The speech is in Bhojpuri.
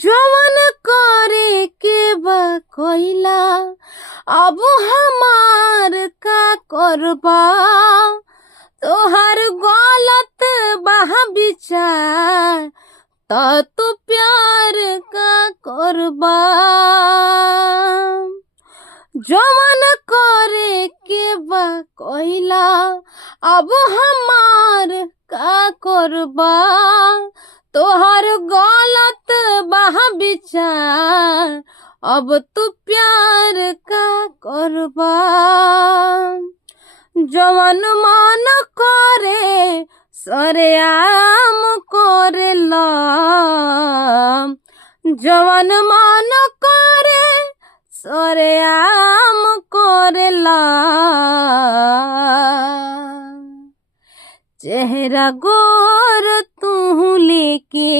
जवन करे के बा कोइला अब हमार का करबा तोहर गलत बा विचार त तू प्यार का करबा जवन करे के बा कोइला अब हमार का करबा तोहर गलत बा विचार अब तू प्यार का करबा जवन मन करे सरेआम करेला जवन मन करे सरेआम करेला चेहरा गोर तू लेके